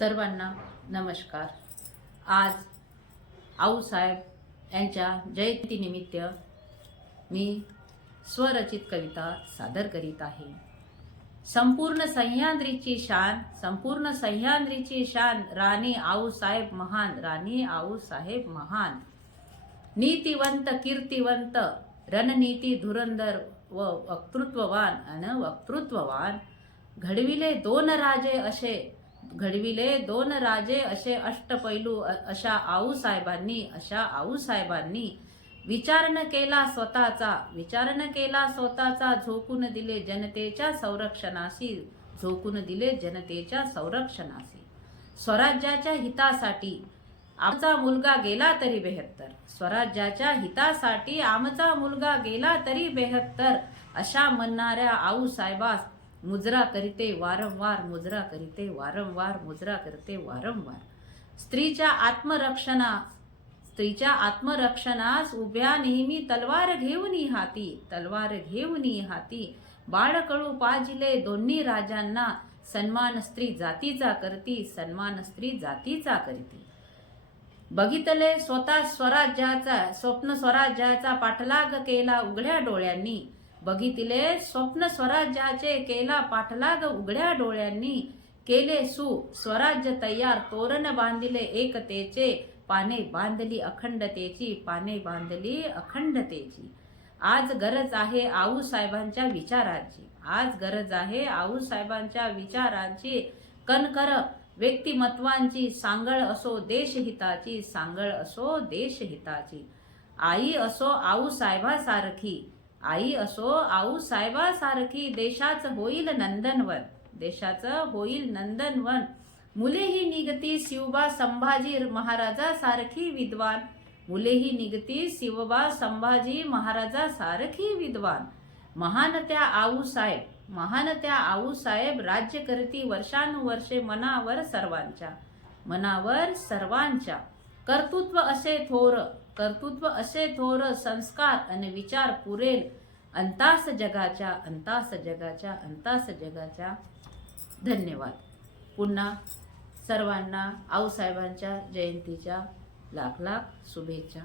सर्वांना नमस्कार। आज आऊसाहेब यांच्या जयंतीनिमित्त मी स्वरचित कविता सादर करीत आहे। संपूर्ण सह्याद्रीची शान, राणी आऊसाहेब महान, राणी आऊसाहेब महान। नीतिवंत कीर्तिवंत, रणनीती धुरंधर व वक्तृत्ववान, घडविले दोन राजे असे अष्टपैलू अशा आऊसाहेबांनी विचार न केला स्वतःचा, झोकून दिले जनतेच्या संरक्षणासी, स्वराज्याच्या हितासाठी आमचा मुलगा गेला तरी 72, स्वराज्याच्या हितासाठी आमचा मुलगा गेला तरी 72 अशा म्हणणाऱ्या आऊसाहेबास मुजरा करीते वारंवार। स्त्रीच्या आत्मरक्षणास उभ्या नेहमी तलवार घेऊन हाती, बाळकडू पाजिले दोन्ही राजांना, सन्मान स्त्री जातीचा करती। बघितले स्वप्न स्वराज्याचा पाठलाग केला उघड्या डोळ्यांनी, पाठलाग उघड्या डोळ्यांनी, केले स्वराज्य तयार, तोरण बांधिले एकतेचे, पाने बांधली अखंडतेची। आज गरज आहे आऊसाहेबांच्या विचारांची, कणखर व्यक्तिमत्वांची, सांगळ असो देशहिताची। आई असो आऊसाहेबासारखी, देशाचं होईल नंदनवन। मुलेही निघती शिवबा संभाजी महाराजासारखी विद्वान। महान त्या आऊसाहेब राज्य करती वर्षानुवर्षे मनावर सर्वांच्या। कर्तृत्व असे थोर, संस्कार आणि विचार पुरेल अंतास जगाच्या। धन्यवाद। पुन्हा सर्वांना आऊसाहेबांच्या जयंतीच्या लाख शुभेच्छा।